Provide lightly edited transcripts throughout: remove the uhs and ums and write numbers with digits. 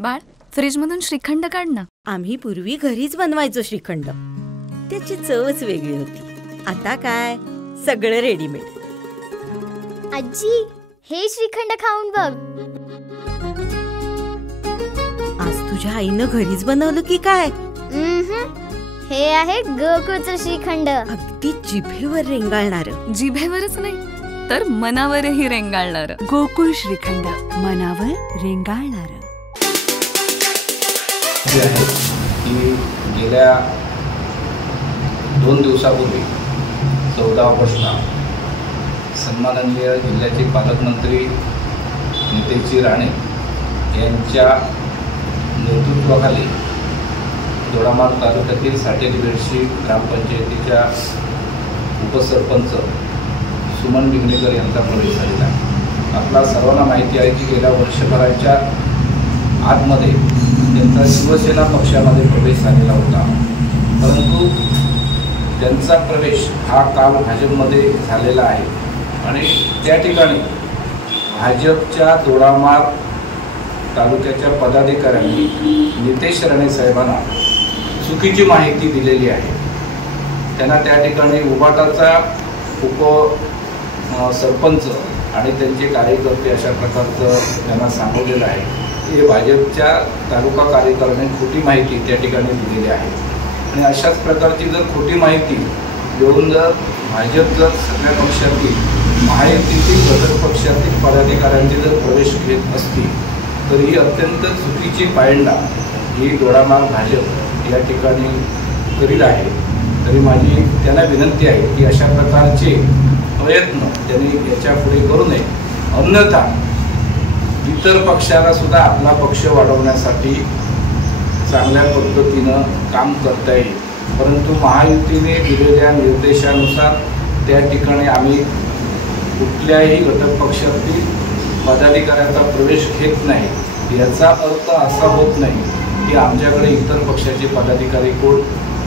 बाळ, फ्रीजमधून श्रीखंड काढ ना. आम्ही पूर्वी घरीच बनवायचो श्रीखंड. त्याची चवच वेगळी होती. आता काय सगळं रेडीमेड. आजी, हे श्रीखंड खाऊन बघ. आज तुझ्या आईनं घरीच बनवलं की काय? हे आहे गोकुळचं श्रीखंड. अगदी जिभेवर रेंगाळणार. जिभेवरच नाही तर मनावरही रेंगाळणार. गोकुळ श्रीखंड, मनावर रेंगाळणार. की गेल्या 2 दिवसापूर्वी 14 ऑगस्टला सन्माननीय जिल्ह्याचे पालकमंत्री नितेशजी राणे यांच्या नेतृत्वाखाली दोडामार्ग तालुक्यातील साटेरी बेडशी ग्रामपंचायतीच्या उपसरपंच सुमन डिंगणेकर यांचा प्रवेश झालेला आहे. आपला सर्वांना माहिती आहे की गेल्या वर्षभराच्या आतमध्ये त्यांचा शिवसेना पक्षामध्ये प्रवेश झालेला होता, परंतु त्यांचा प्रवेश हा काल भाजपमध्ये झालेला आहे आणि त्या ठिकाणी भाजपच्या दोडामार्ग तालुक्याच्या पदाधिकाऱ्यांनी नितेश राणे साहेबांना चुकीची माहिती दिलेली आहे. त्यांना त्या ठिकाणी उबाटाचा सरपंच आणि त्यांचे कार्यकर्ते अशा प्रकारचं त्यांना सांगवलेलं आहे. हे भाजपच्या तालुका कार्यकारिणीने खोटी माहिती त्या ठिकाणी दिलेली आहे आणि अशाच प्रकारची जर खोटी माहिती देऊन जर भाजप जर सगळ्या पक्षातील महायुतीतील घटक पक्षातील पदाधिकाऱ्यांचे जर प्रवेश घेत असतील तर ही अत्यंत चुकीची पायंडा ही दोडामार्ग भाजप या ठिकाणी करीत आहे. तरी माझी त्यांना विनंती आहे की अशा प्रकारचे प्रयत्न त्यांनी याच्या पुढे करू नये, अन्यथा इतर पक्षाला सुद्धा आपला पक्ष वाढवण्यासाठी चांगल्या पद्धतीनं काम करता येईल. परंतु महायुतीने दिलेल्या निर्देशानुसार त्या ठिकाणी आम्ही कुठल्याही घटक पक्षातील पदाधिकाऱ्याचा प्रवेश घेत नाही. याचा अर्थ असा होत नाही की आमच्याकडे इतर पक्षाचे पदाधिकारी कोण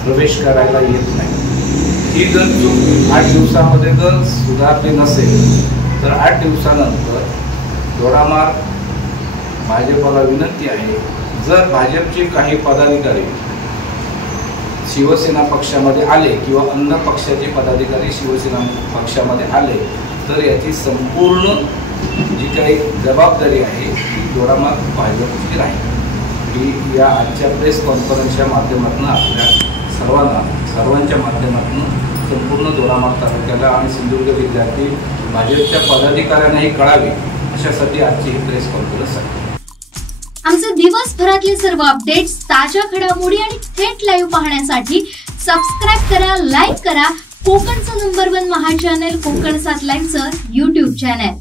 प्रवेश करायला येत नाही. ही जर चूक 8 दिवसामध्ये जर सुधारली नसेल तर 8 दिवसानंतर दोडामार्ग भाजपला विनंती आहे, जर भाजपचे काही पदाधिकारी शिवसेना पक्षामध्ये आले किंवा अन्य पक्षाचे पदाधिकारी शिवसेना पक्षामध्ये आले तर याची संपूर्ण जी काही जबाबदारी आहे ती दोडामार्ग भाजपची राहील. ही या आजच्या प्रेस कॉन्फरन्सच्या माध्यमातून आपल्या सर्वांच्या माध्यमातून संपूर्ण दोडामार्ग तालुक्याला आणि सिंधुदुर्ग जिल्ह्यातील भाजपच्या पदाधिकाऱ्यांनाही कळावी अशासाठी आजची ही प्रेस कॉन्फरन्स आहे. आमचे दिवसभरातले सर्व अपडेट्स, ताज्या घडामोडी आणि थेट लाईव्ह पाहण्यासाठी सबस्क्राईब करा, लाईक करा कोकणचं नंबर 1 महा चॅनल कोकण 7 लाईव्हचं YouTube चॅनल.